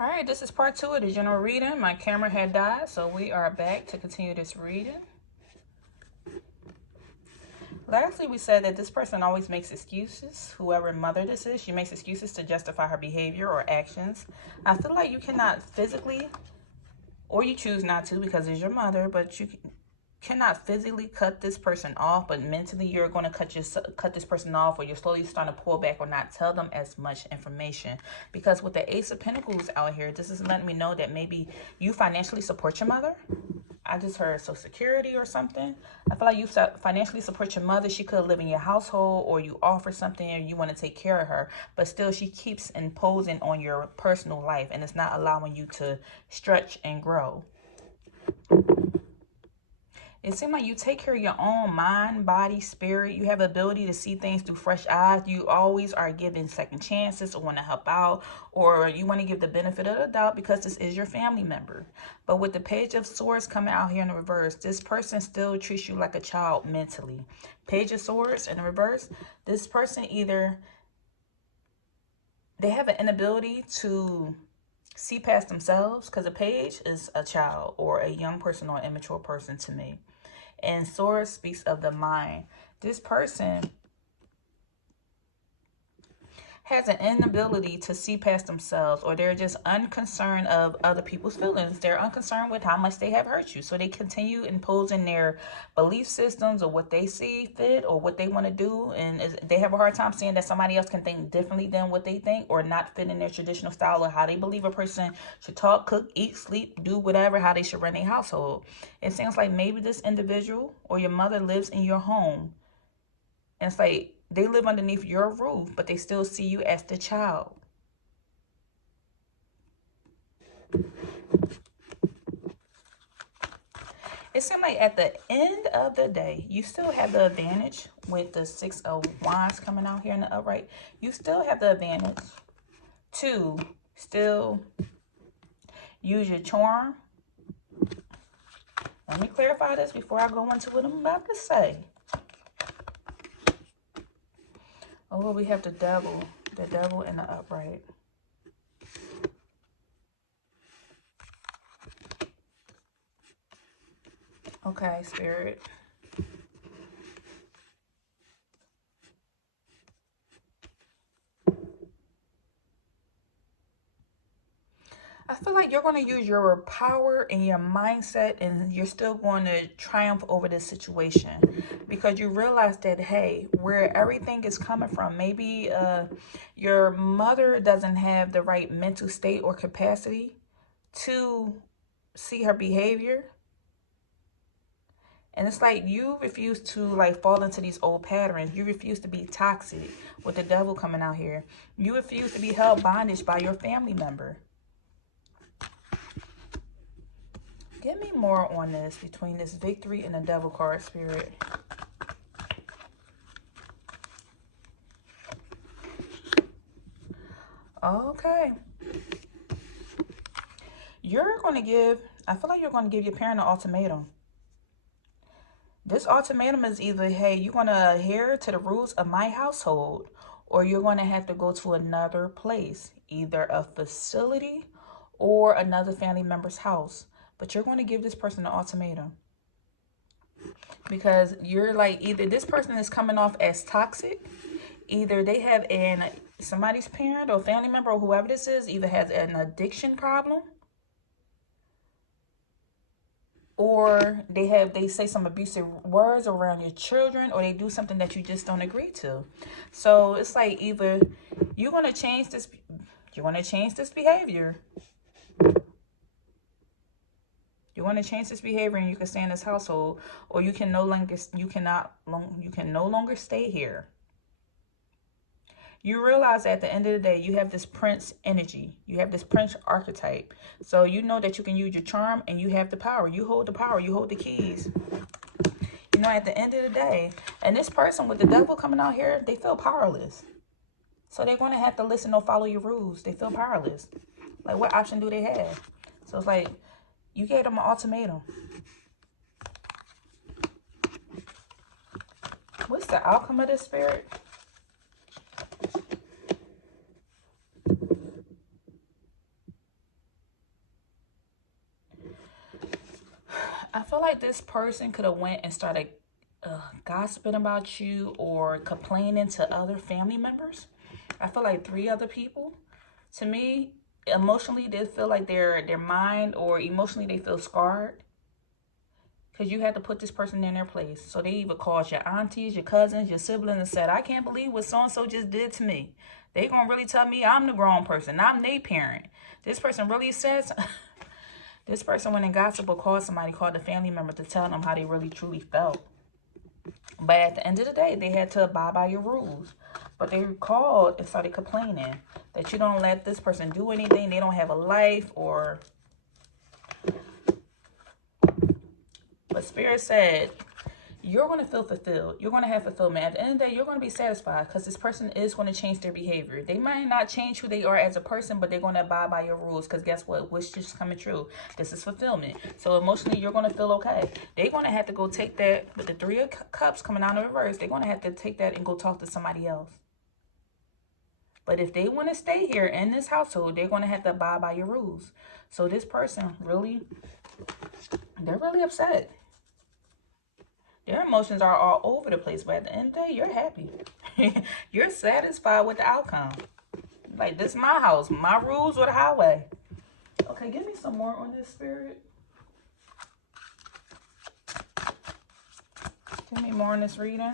All right, this is part 2 of the general reading. My camera had died, so we are back to continue this reading. Lastly, we said that this person always makes excuses. Whoever mother this is, she makes excuses to justify her behavior or actions. I feel like you cannot physically, or you choose not to because it's your mother, but you cannot physically cut this person off, but mentally you're going to cut this person off, or you're slowly starting to pull back or not tell them as much information. Because with the Ace of Pentacles out here, this is letting me know that maybe you financially support your mother. I just heard Social Security or something. I feel like you financially support your mother. She could live in your household, or you offer something and you want to take care of her, but still she keeps imposing on your personal life and it's not allowing you to stretch and grow. It seems like you take care of your own mind, body, spirit. You have the ability to see things through fresh eyes. You always are giving second chances or want to help out, or you want to give the benefit of the doubt because this is your family member. But with the Page of Swords coming out here in the reverse, this person still treats you like a child mentally. Page of Swords in the reverse, this person either they have an inability to see past themselves, because a page is a child or a young person or an immature person to me. And Swords speaks of the mind. This person has an inability to see past themselves, or they're just unconcerned of other people's feelings. They're unconcerned with how much they have hurt you. So they continue imposing their belief systems or what they see fit or what they want to do. And they have a hard time seeing that somebody else can think differently than what they think, or not fit in their traditional style or how they believe a person should talk, cook, eat, sleep, do whatever, how they should run their household. It seems like maybe this individual or your mother lives in your home. And it's like they live underneath your roof, but they still see you as the child. It seems like at the end of the day, you still have the advantage with the Six of Wands coming out here in the upright. You still have the advantage to still use your charm. Let me clarify this before I go into what I'm about to say. Oh, we have the devil in the upright. Okay, Spirit. I feel like you're going to use your power and your mindset, and you're still going to triumph over this situation because you realize that, hey, where everything is coming from, maybe your mother doesn't have the right mental state or capacity to see her behavior. And it's like you refuse to like fall into these old patterns. You refuse to be toxic with the devil coming out here. You refuse to be held bondage by your family member. Give me more on this between this victory and the devil card, Spirit. Okay. You're going to give, I feel like you're going to give your parent an ultimatum. This ultimatum is either, hey, you're going to adhere to the rules of my household, or you're going to have to go to another place, either a facility or another family member's house. But you're going to give this person an ultimatum. Because you're like, either this person is coming off as toxic, either they have somebody's parent or family member or whoever this is either has an addiction problem, or they say some abusive words around your children, or they do something that you just don't agree to. So it's like either you're going to change this behavior. You want to change this behavior and you can stay in this household, or you can no longer stay here. You realize at the end of the day, you have this prince energy. You have this prince archetype. So you know that you can use your charm and you have the power. You hold the power. You hold the keys. You know, at the end of the day, and this person with the devil coming out here, they feel powerless. So they're going to have to listen or follow your rules. They feel powerless. Like, what option do they have? So it's like, you gave them an ultimatum. What's the outcome of this, Spirit? I feel like this person could have went and started gossiping about you or complaining to other family members. I feel like 3 other people. To me, emotionally, they feel like their mind or emotionally they feel scarred. Because you had to put this person in their place. So they either called your aunties, your cousins, your siblings and said, I can't believe what so-and-so just did to me. They gonna really tell me I'm the grown person. I'm their parent. This person really says... This person went and gossiped or called somebody, called a family member to tell them how they really truly felt. But at the end of the day, they had to abide by your rules. But they called and started complaining that you don't let this person do anything. They don't have a life or... But Spirit said, you're going to feel fulfilled. You're going to have fulfillment. At the end of the day, you're going to be satisfied because this person is going to change their behavior. They might not change who they are as a person, but they're going to abide by your rules because guess what? Wish is coming true. This is fulfillment. So emotionally, you're going to feel okay. They're going to have to go take that with the 3 of Cups coming out in reverse. They're going to have to take that and go talk to somebody else. But if they want to stay here in this household, they're going to have to abide by your rules. So this person really, they're really upset. Their emotions are all over the place, but at the end of the day, you're happy. You're satisfied with the outcome. Like, this is my house, my rules or the highway. Okay, give me some more on this, Spirit. Give me more on this reading.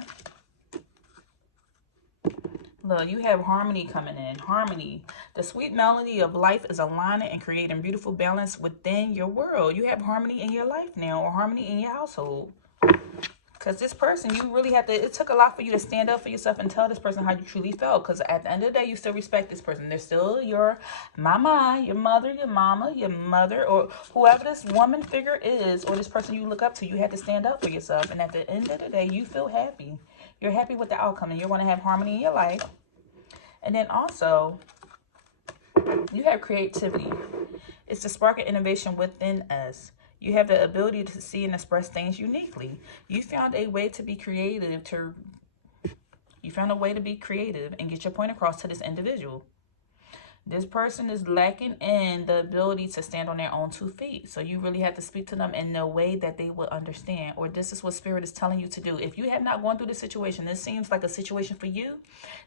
Look, you have harmony coming in. Harmony. The sweet melody of life is aligning and creating beautiful balance within your world. You have harmony in your life now, or harmony in your household. Because this person, you really have to, it took a lot for you to stand up for yourself and tell this person how you truly felt. Because at the end of the day, you still respect this person. They're still your mama, your mother, your mama, your mother, or whoever this woman figure is, or this person you look up to. You have to stand up for yourself. And at the end of the day, you feel happy. You're happy with the outcome, and you're going to have harmony in your life. And then also, you have creativity. It's the spark of innovation within us. You have the ability to see and express things uniquely. You found a way to be creative and get your point across to this individual. This person is lacking in the ability to stand on their own 2 feet. So you really have to speak to them in a way that they will understand. Or this is what Spirit is telling you to do. If you have not gone through this situation, this seems like a situation for you,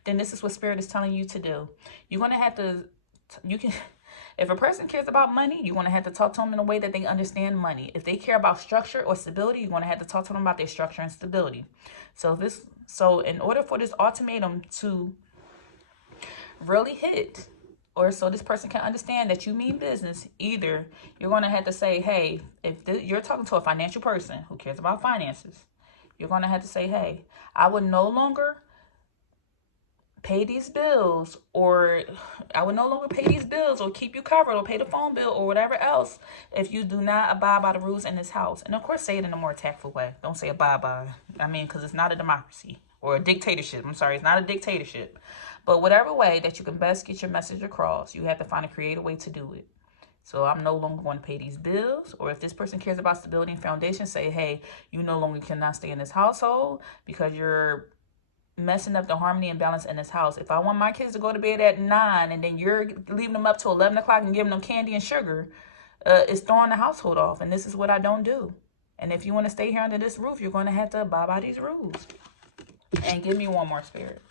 then this is what Spirit is telling you to do. You're going to have to, if a person cares about money, you're going to have to talk to them in a way that they understand money. If they care about structure or stability, you're going to have to talk to them about their structure and stability. So in order for this ultimatum to really hit, or so this person can understand that you mean business, either you're going to have to say, hey, if you're talking to a financial person who cares about finances, you're going to have to say, hey, I would no longer pay these bills, or I would no longer pay these bills or keep you covered or pay the phone bill or whatever else if you do not abide by the rules in this house. And of course, say it in a more tactful way. Don't say abide by. I mean, because it's not a democracy or a dictatorship. I'm sorry, it's not a dictatorship. But whatever way that you can best get your message across, you have to find a creative way to do it. So I'm no longer going to pay these bills. Or if this person cares about stability and foundation, say, hey, you no longer cannot stay in this household because you're messing up the harmony and balance in this house. If I want my kids to go to bed at 9 and then you're leaving them up to 11 o'clock and giving them candy and sugar, it's throwing the household off. And this is what I don't do. And if you want to stay here under this roof, you're going to have to abide by these rules. And give me one more, Spirit.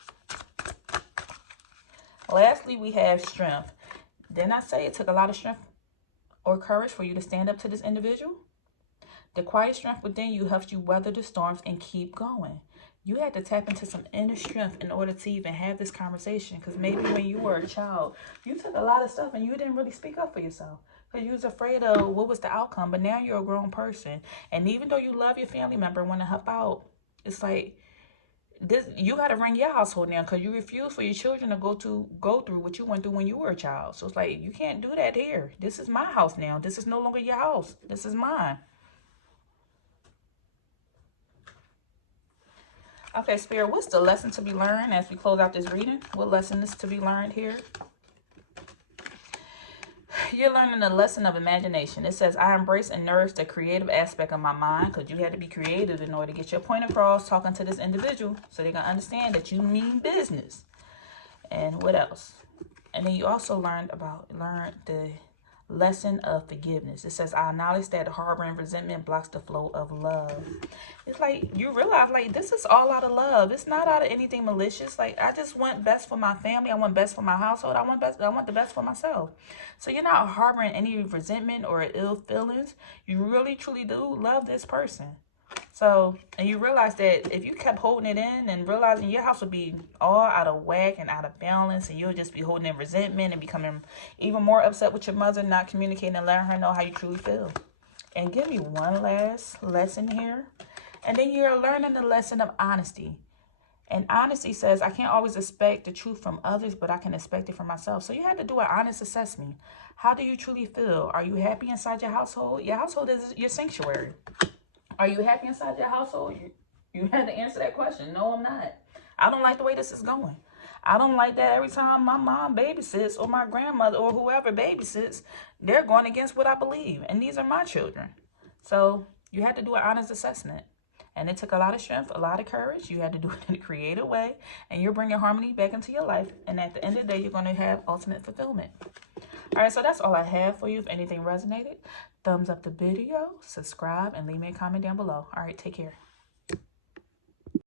Lastly, we have strength. Didn't I say it took a lot of strength or courage for you to stand up to this individual? The quiet strength within you helps you weather the storms and keep going. You had to tap into some inner strength in order to even have this conversation. Because maybe when you were a child, you took a lot of stuff and you didn't really speak up for yourself. Because you was afraid of what was the outcome. But now you're a grown person. And even though you love your family member and want to help out, it's like, you got to run your household now. Because you refuse for your children to go through what you went through when you were a child. So it's like, you can't do that here. This is my house now. This is no longer your house. This is mine. Okay, Spirit, what's the lesson to be learned as we close out this reading? What lesson is to be learned here? You're learning the lesson of imagination. It says, I embrace and nourish the creative aspect of my mind, because you had to be creative in order to get your point across talking to this individual so they can understand that you mean business. And what else? And then you also learned the lesson of forgiveness. It says, I acknowledge that harboring resentment blocks the flow of love. It's like you realize, like, this is all out of love. It's not out of anything malicious. Like, I just want best for my family. I want best for my household. I want the best for myself. So you're not harboring any resentment or ill feelings. You really truly do love this person. So, and you realize that if you kept holding it in and realizing your house would be all out of whack and out of balance, and you'll just be holding in resentment and becoming even more upset with your mother, not communicating and letting her know how you truly feel. And give me one last lesson here. And then you're learning the lesson of honesty. And honesty says, I can't always expect the truth from others, but I can expect it from myself. So you had to do an honest assessment. How do you truly feel? Are you happy inside your household? Your household is your sanctuary. Are you happy inside your household? You had to answer that question. No, I'm not. I don't like the way this is going. I don't like that every time my mom babysits or my grandmother or whoever babysits, they're going against what I believe. And these are my children. So you had to do an honest assessment. And it took a lot of strength, a lot of courage. You had to do it in a creative way. And you're bringing harmony back into your life. And at the end of the day, you're going to have ultimate fulfillment. All right, so that's all I have for you. If anything resonated, thumbs up the video, subscribe, and leave me a comment down below. All right, take care.